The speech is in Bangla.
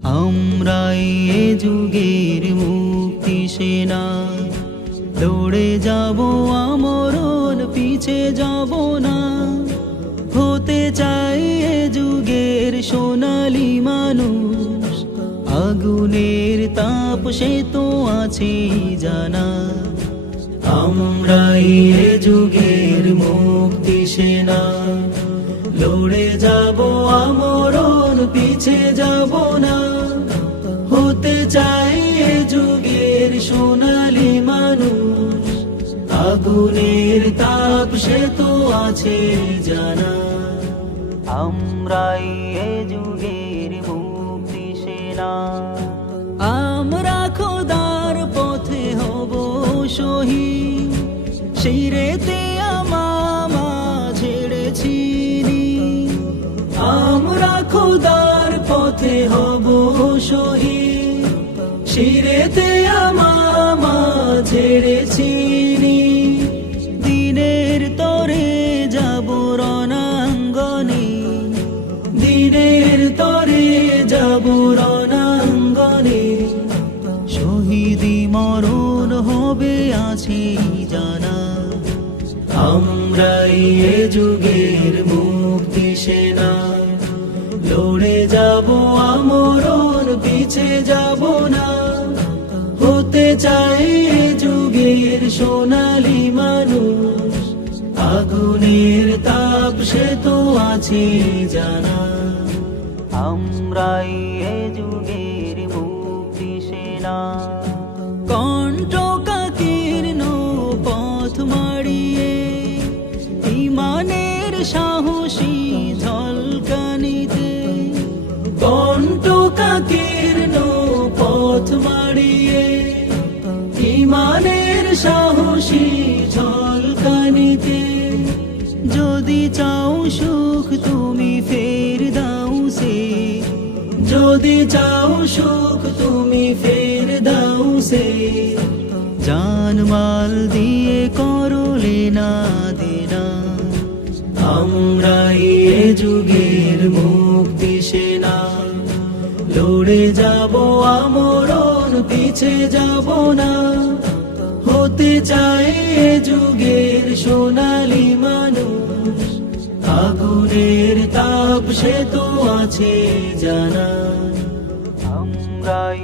আমরাই এ যুগের মুক্তি সেনা, দৌড়ে যাব আমরণ পিছে যাব না। হতে চাই এ যুগের সোনালী মানুষ, আগুনের তাপ সে তো আছে জানা। আমরাই এ যুগের মুক্তি সেনা, লড়ে যাব আমরণ পিছে যাব না। হতে চাই এ যুগের সোনালী মানুষ, আগুনের তাপ সে তো আছে জানা। আমরাই এ যুগের মুক্তি সেনা, আমরা খোদার পথে হব শহীদ। শিরেতে আমামা ঝেড়েছি, আমরা খোদার পথে হব শহীদ। শিরেতে আমামা ঝেড়েছি, দিনের তরে যাব রণাঙ্গনে। দিনের তরে যাব রণাঙ্গনে, শহীদি মরণ হবে আছে জানা। আমরাই এ যুগের মুক্তি সেনা, লড়ে যাব আমরণ পিছে যাব না। হতে চাই এ যুগের সোনালী মানুষ, আগুনের তাপ সে তো আছে জানা। আমরাই এ যুগের মুক্তি সেনা, কণ্টকাকীর্ণ পথ মাড়িয়ে ইমানের সাহসী ঝলকানিতে। কণ্টকাকীর্ণ পথ মাড়িয়ে ইমানের সাহসী ঝলকানিতে। যদি চাও সুখ তুমি ফেরদাউসে, যদি চাও সুখ তুমি ফেরদাউসে। জানমাল দিয়ে করো লেনা দেনা, আমরাই এ যুগের মুক্তি সেনা। লড়ে যাব আমরণ পিছে যাব না। হতে চাই এ যুগের সোনালী মানুষ, আগুনের তাপ সে তো আছে জানা। আমরাই